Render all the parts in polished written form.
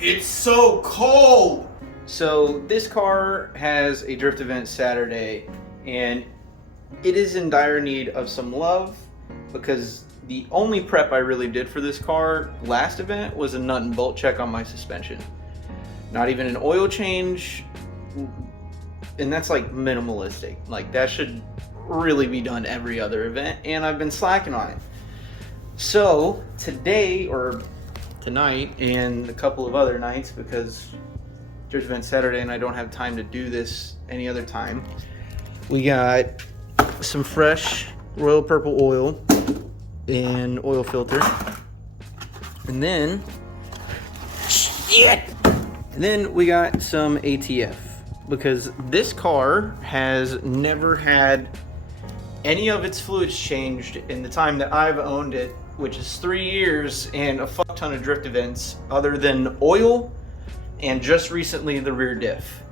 It's so cold! So this car has a drift event Saturday, and it is in dire need of some love because the only prep I really did for this car last event was a nut and bolt check on my suspension. Not even an oil change, and that's like minimalistic. Like that should really be done every other event, and I've been slacking on it. So today, or tonight, and a couple of other nights, because Drift Event Saturday and I don't have time to do this any other time, we got some fresh royal purple oil and oil filter, and then we got some ATF, because this car has never had any of its fluids changed in the time that I've owned it, which is 3 years and a fuck ton of drift events, other than oil and just recently the rear diff.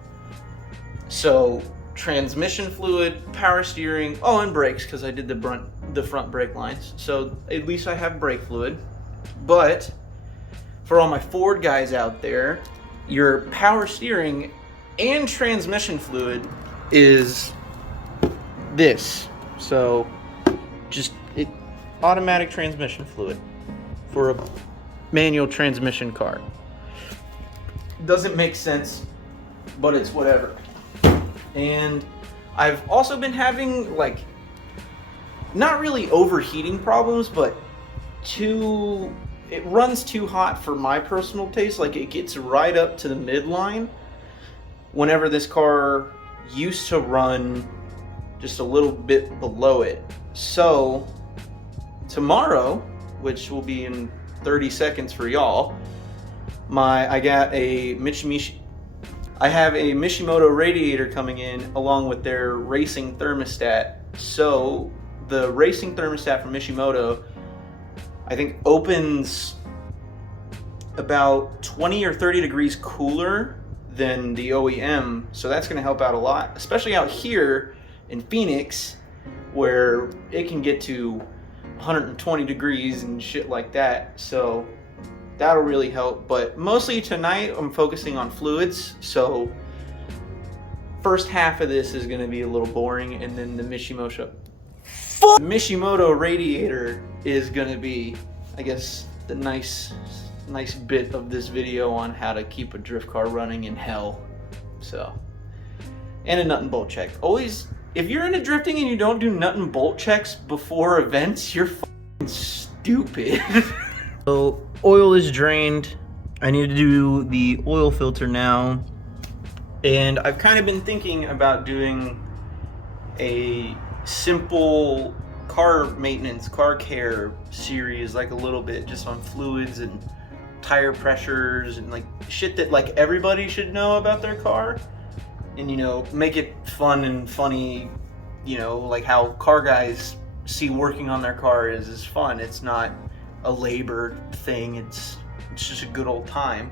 So transmission fluid, power steering, oh, and brakes, because I did the front brake lines, so at least I have brake fluid. But for all my Ford guys out there, your power steering and transmission fluid is this. So just automatic transmission fluid for a manual transmission car. Doesn't make sense, but it's whatever. And I've also been having, like, not really overheating problems, but it runs too hot for my personal taste. Like, it gets right up to the midline whenever this car used to run just a little bit below it. So tomorrow, which will be in 30 seconds for y'all, I have a Mishimoto radiator coming in along with their racing thermostat. So the racing thermostat from Mishimoto, I think, opens about 20 or 30 degrees cooler than the OEM. So that's going to help out a lot, especially out here in Phoenix, where it can get to 120 degrees and shit like that. So that'll really help. But mostly tonight I'm focusing on fluids. So first half of this is going to be a little boring, and then the Mishimoto radiator is going to be, I guess, the nice bit of this video on how to keep a drift car running in hell. So, and a nut and bolt check. Always, if you're into drifting and you don't do nut and bolt checks before events, you're fucking stupid. So oil is drained. I need to do the oil filter now, and I've kind of been thinking about doing a simple car maintenance, car care series, like a little bit just on fluids and tire pressures and like shit that like everybody should know about their car, and, you know, make it fun and funny, you know, like how car guys see working on their car is fun. It's not a labor thing. It's just a good old time.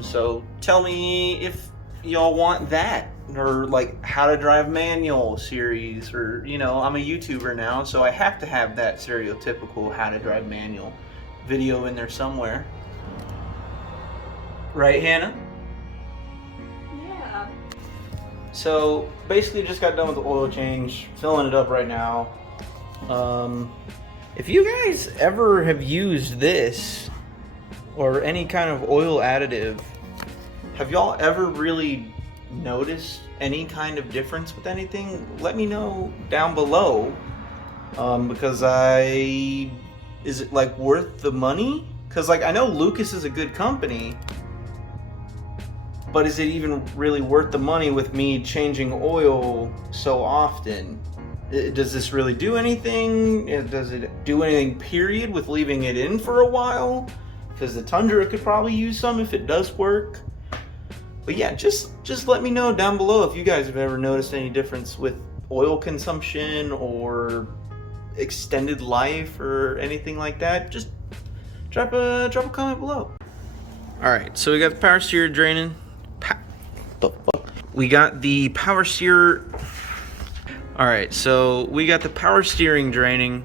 So tell me if y'all want that, or like how to drive manual series, or, you know, I'm a YouTuber now, so I have to have that stereotypical how to drive manual video in there somewhere. Right, Hannah? Yeah. So basically just got done with the oil change, filling it up right now. If you guys ever have used this or any kind of oil additive, have y'all ever really noticed any kind of difference with anything? Let me know down below, because is it like worth the money? Because like I know Lucas is a good company, but is it even really worth the money with me changing oil so often? Does this really do anything? Does it do anything, period, with leaving it in for a while? Because the Tundra could probably use some if it does work. But yeah, just let me know down below if you guys have ever noticed any difference with oil consumption or extended life or anything like that. Just drop a comment below. All right, so we got the power steer draining. The fuck? We got the power steer. All right, so we got the power steering draining,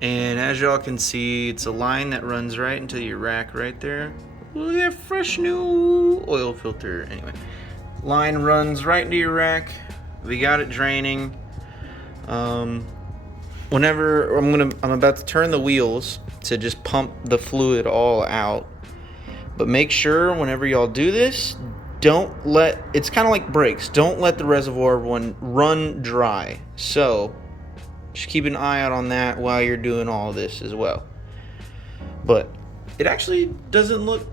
and as y'all can see, it's a line that runs right into your rack right there. Look at that fresh new oil filter. Anyway, line runs right into your rack. We got it draining. Whenever I'm about to turn the wheels to just pump the fluid all out. But make sure whenever y'all do this, don't let, it's kind of like brakes. Don't let the reservoir run dry. So just keep an eye out on that while you're doing all this as well. But it actually doesn't look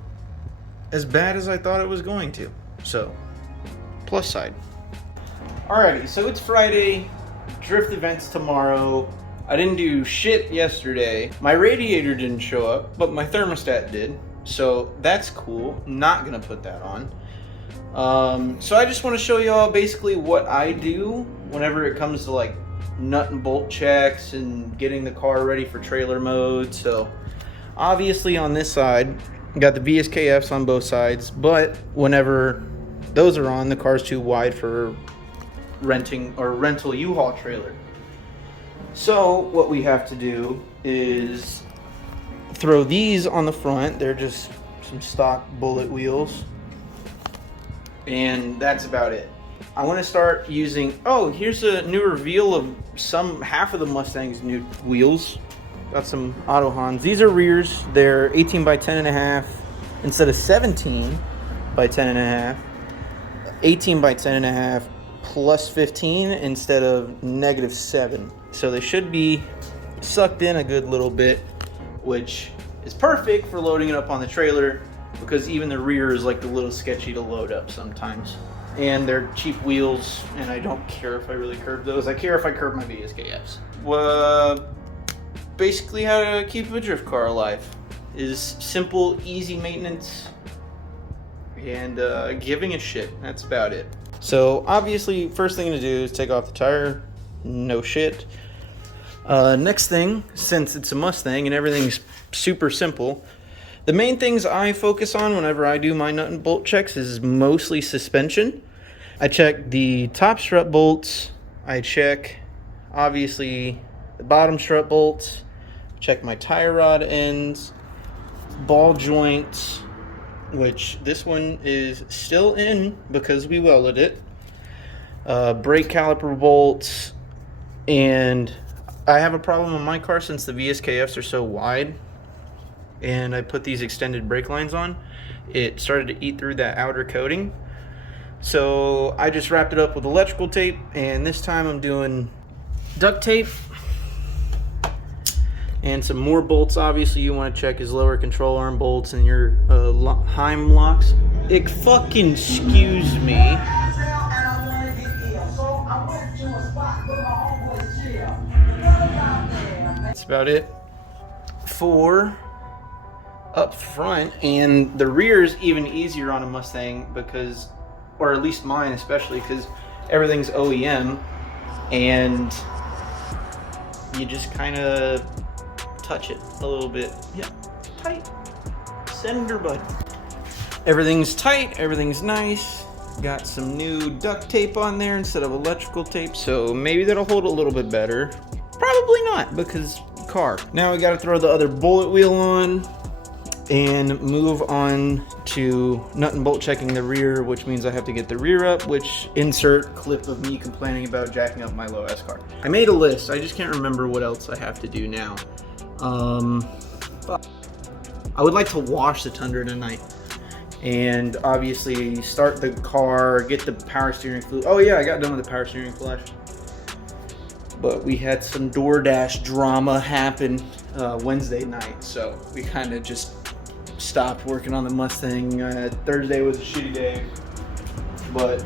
as bad as I thought it was going to. So, plus side. Alrighty, so it's Friday, drift event's tomorrow. I didn't do shit yesterday. My radiator didn't show up, but my thermostat did. So that's cool. Not gonna put that on. So I just want to show y'all basically what I do whenever it comes to like nut and bolt checks and getting the car ready for trailer mode. So obviously on this side, got the VSKFs on both sides, but whenever those are on, the car's too wide for renting or rental U-Haul trailer. So what we have to do is throw these on the front. They're just some stock bullet wheels. And that's about it. I want to start using, oh, here's a new reveal of half of the Mustang's new wheels. Got some Auto Hans. These are rears. They're 18 by 10.5 instead of 17 by 10.5. 18 by 10.5 plus 15 instead of -7. So they should be sucked in a good little bit, which is perfect for loading it up on the trailer because even the rear is like a little sketchy to load up sometimes. And they're cheap wheels, and I don't care if I really curb those. I care if I curb my VSKFs. Basically how to keep a drift car alive is simple, easy maintenance, and giving a shit. That's about it. So obviously, first thing to do is take off the tire. No shit. Next thing, since it's a Mustang and everything's super simple, the main things I focus on whenever I do my nut and bolt checks is mostly suspension. I check the top strut bolts. I check, obviously, the bottom strut bolts. Check my tire rod ends, ball joints, which this one is still in because we welded it. Brake caliper bolts, and I have a problem on my car since the VSKFs are so wide and I put these extended brake lines on. It started to eat through that outer coating. So I just wrapped it up with electrical tape, and this time I'm doing duct tape and some more bolts. Obviously you want to check his lower control arm bolts and your Heim locks. Fucking excuse me. That's about it for up front, and the rear is even easier on a Mustang because, or at least mine especially, because everything's OEM and you just kind of touch it a little bit. Yeah, tight. Senator Bud. Everything's tight, everything's nice. Got some new duct tape on there instead of electrical tape, so maybe that'll hold a little bit better. Probably not, because car. Now we gotta throw the other bullet wheel on and move on to nut and bolt checking the rear, which means I have to get the rear up, which insert clip of me complaining about jacking up my low S car. I made a list, I just can't remember what else I have to do now. I would like to wash the Tundra tonight. And obviously start the car, get the power steering fluid. Oh yeah, I got done with the power steering flush. But we had some DoorDash drama happen Wednesday night, so we kind of just stopped working on the Mustang. Thursday was a shitty day, but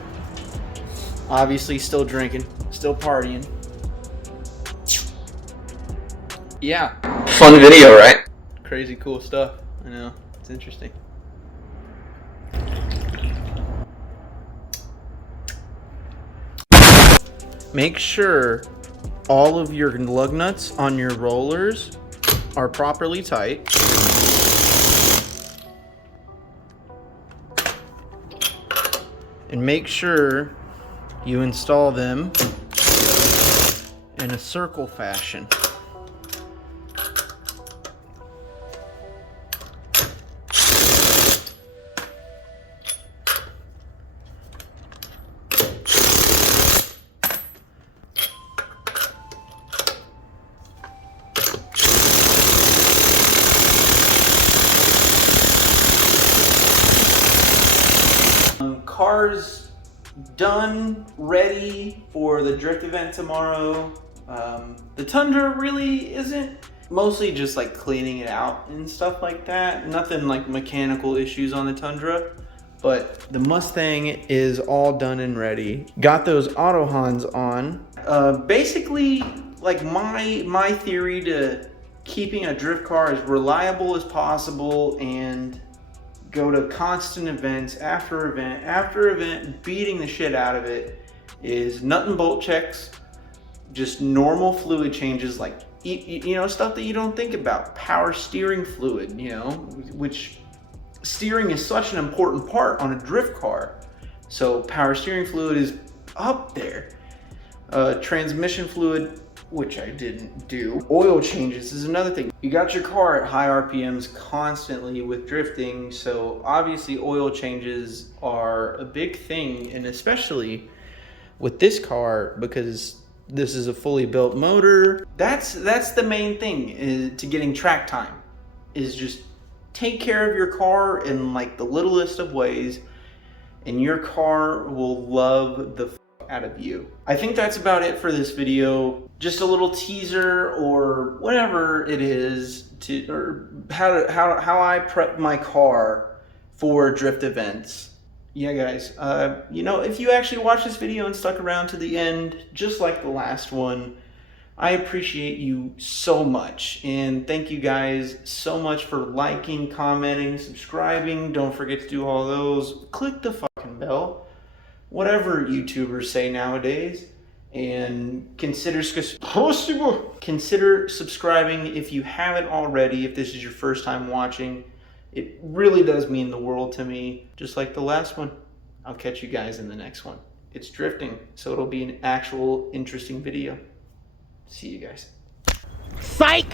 obviously still drinking, still partying. Yeah. Fun video, right? Crazy cool stuff. I know, it's interesting. Make sure all of your lug nuts on your rollers are properly tight. And make sure you install them in a circle fashion. done, ready for the drift event tomorrow. The Tundra really isn't. Mostly just like cleaning it out and stuff like that. Nothing like mechanical issues on the Tundra. But the Mustang is all done and ready. Got those Autohans on. Basically, like my theory to keeping a drift car as reliable as possible and go to constant events after event, beating the shit out of it, is nut and bolt checks, just normal fluid changes, like you know, stuff that you don't think about. Power steering fluid, you know, which steering is such an important part on a drift car. So power steering fluid is up there. Transmission fluid, which I didn't do. Oil changes is another thing. You got your car at high RPMs constantly with drifting, so obviously oil changes are a big thing, and especially with this car because this is a fully built motor. That's the main thing is to getting track time, is just take care of your car in like the littlest of ways, and your car will love the out of you. I think that's about it for this video. Just a little teaser or whatever it is to, or how I prep my car for drift events. Yeah, guys, you know, if you actually watched this video and stuck around to the end, just like the last one, I appreciate you so much. And thank you guys so much for liking, commenting, subscribing. Don't forget to do all those. Click the fucking bell, whatever YouTubers say nowadays. And consider subscribing if you haven't already, if this is your first time watching. It really does mean the world to me, just like the last one. I'll catch you guys in the next one. It's drifting, so it'll be an actual interesting video. See you guys. Psych!